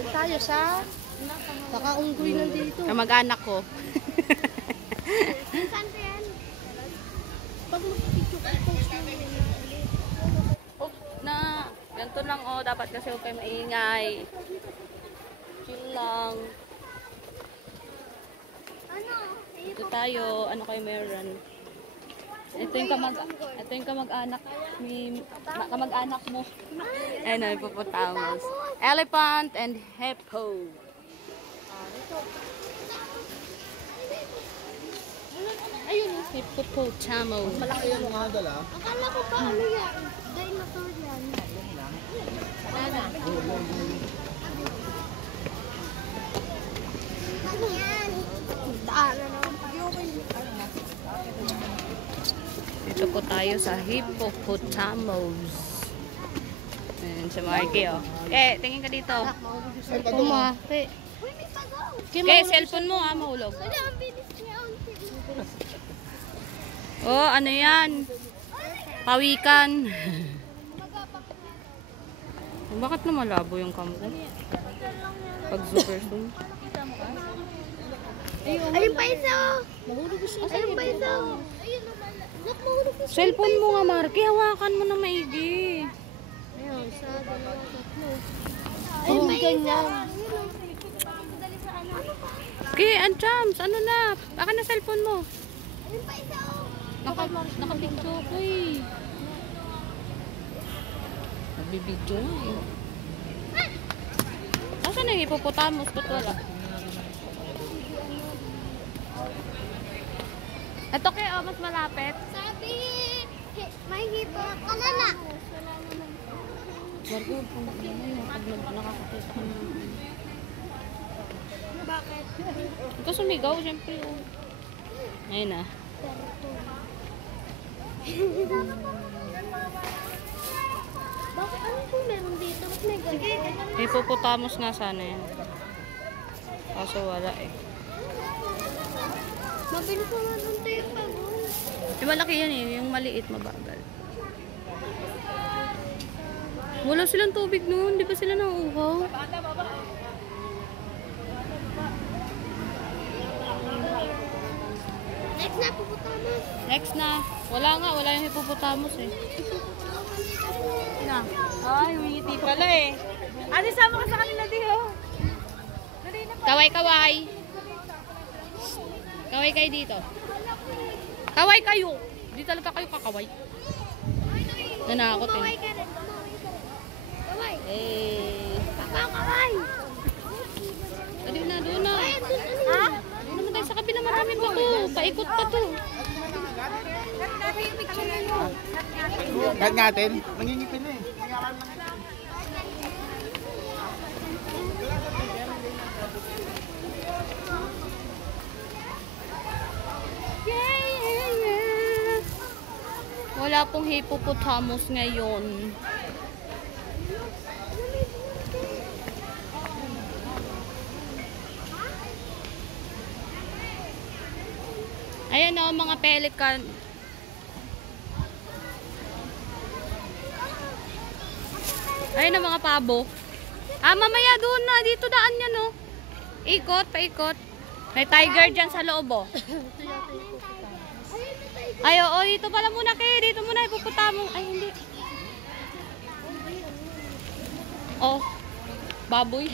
Doon tayo sa Kakaunggoy nandito. Kamag-anak ko. Saan ka yan? Pag mag-picture ka, post mo yun. Oh, na. Ganito lang oh. Dapat kasi huwag kayo maingay. Chill lang. Ito tayo. Ano kayo meron? Ito yung kamag-anak kamag-anak mo. Ayun na, hippopotamus. Elephant and hippo. Ayun, hippopotamus. Malaki yan mga dala. Akala ko pa ano yan? Dinosaur yan. Banana. Ano yan? Daanan naman. Dito po tayo sa hippopotamus. Ayan, si Marky, oh. Tingin ka dito. Kumate. Cellphone mo, mahulog. Wala, ang bilis niya. Oh, ano yan? Pawikan. Bakit na malabo yung cam ko? Pag super zoom. Ayun pa isa. Ayun pa isa. Cellphone mo nga, Marky. Hawakan mo na maigi. Ayun, isa, dalawa, tatlo. Ayun pa ganyan. Okay, Anchams, ano na? Baka na cellphone mo. Ayun pa isa. Naka-video ko eh. Nagbibidyo na eh. Nasaan na yung hippopotamus? Ba't wala? Ito kayo, mas malapit. Sabi, may hito. Kalala. Margo, pag nakakakita ka na. Bakit? Ito sumigaw, syempre. Oh. Ngayon na. Bakit ano po meron dito? Ba't may ganyan? Hippopotamus nga sana yan. Kaso wala eh. Mabilis naman ang tayo pag. Yung malaki yan eh. Yung maliit, mabagal. Wala silang tubig noon. Di ba sila nauuhaw? Next na, pupuntamas. Next na. Wala nga. Wala yung hippopotamus eh. Na. Ay, humingiti pala eh. Ano, sama ka sa kanila di, oh. Kaway-kaway. Kaway kayo dito. Kaway kayo. Di talaga kayo kakaway. Nanakot eh. Kaway ka rin. Kaway. Eh. Kaway. Doon na, doon na. Ha? Doon naman tayo sa kabila, maraming bato. Paikot pa to. Kahit natin, nangingipin na eh. Yeah. Wala pong hippopotamus ngayon. Ayan o, mga pelican. Ayan o, mga pabo. Mamaya doon na. Dito daan yan o. Ikot, paikot. May tiger dyan sa loob o. Ay, oo, dito pala muna kayo. Dito muna, ipuputa mo. Ay, hindi. Oh, baboy.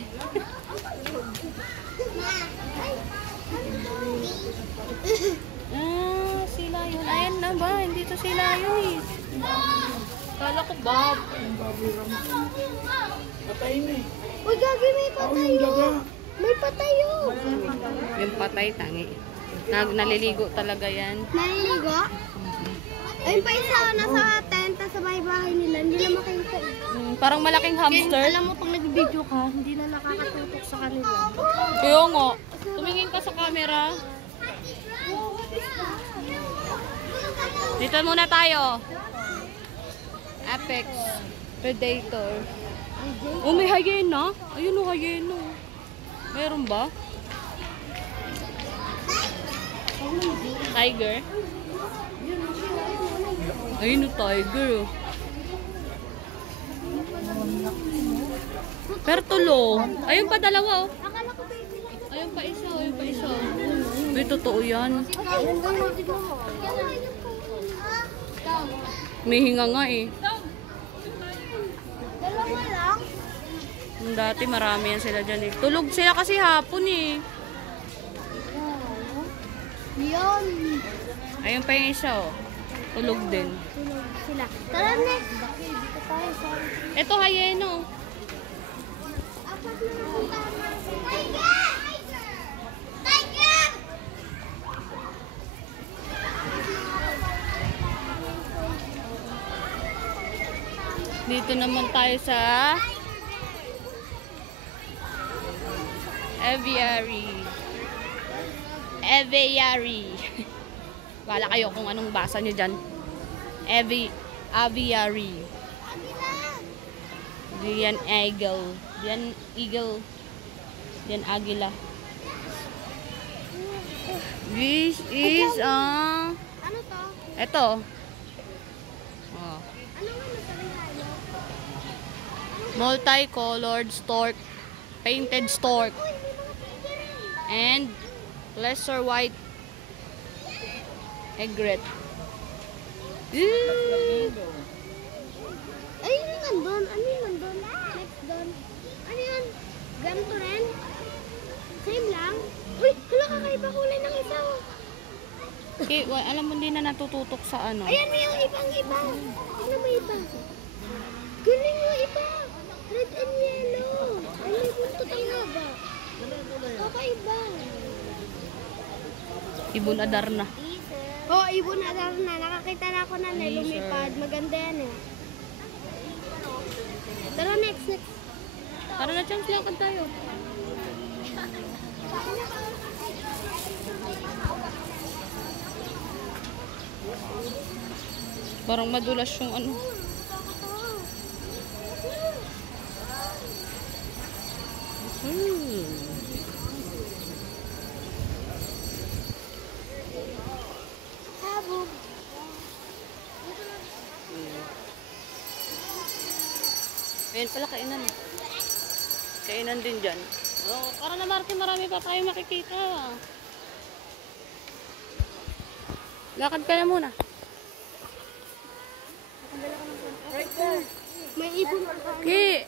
Sila yun. Ayan na ba? Hindi to sila yun eh. Kala ko bab. Patay na eh. Uy, gagi, may patayo. May patayo. Yung patay, tangi. Naliligo talaga yan. Naliligo? Ayun pa isa, nasa tenta sa bahay nila. Hindi na makita. Parang malaking hamster. Alam mo, pag nag-video ka, hindi na nakakatutok sa kanila. Kaya nga. Tumingin ka sa camera. Dito muna tayo. Apex Predator. Oh, may hyena. Ayun o, hyena. Meron ba? Tiger. Ayun o, tiger. Pero tulong. Ayun pa dalawa oh. Akala ko baby lang. Ayun pa isa, ayun pa isa. Uy, totoo yan. May hinga nga eh. Dalawa lang? Dati marami yan sila dyan eh. Tulog sila kasi hapon eh. Yun. Ayun pa yung isa oh. Tulog din. Tulog sila. Tara next. Dito tayo sa... Ito hayeno. Apat na lang tama. Tiger! Tiger! Dito naman tayo sa aviary. Aviary. Wala kayo kung anong basa nyo dyan. Aviary. Diyan eagle. Diyan eagle. Diyan agila. This is Ano to? Ito. Oh. Ano nga nasabi tayo? Multicolored stork. Painted stork. And lesser white egret. Ay, yun yung nandun. Ano yung nandun? Next doon. Ano yun? Ganito rin? Same lang? Uy, hala kakaiba kulay ng isa. Oh. Okay, alam mo hindi na natututok sa ano. Ayan mo yung ibang iba. Ano mo iba? Galing yung iba. Red and yellow. Ay, may buntot ang haba. Kakaiba. Ibon Adarna. Oh, ibon na na. Nakakita na ako na lumipad. Maganda yan eh. Pero next. Tara na, chance lakad tayo. Parang madulas yung ano. Habog. Ayun pala, kainan. Kainan din dyan. Oh, para na marami pa tayo makikita. Lakad ka na muna. May ibon ka. Okay.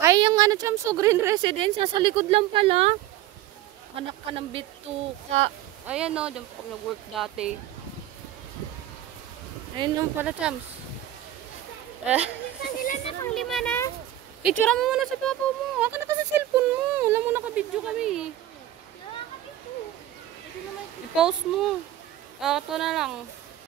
Ay, yung ano, Chamso, Green Residence, nasa likod lang pala. Anak ka ng bituka. Ayan o, dyan pag nag-work dati. Ayun yung pala, Chams. Sila na pang 5 na. Itsura mo muna sa papa mo. Haka na ka sa cellphone mo. Alam mo, nakabidyo kami. I-post mo. Ito na lang.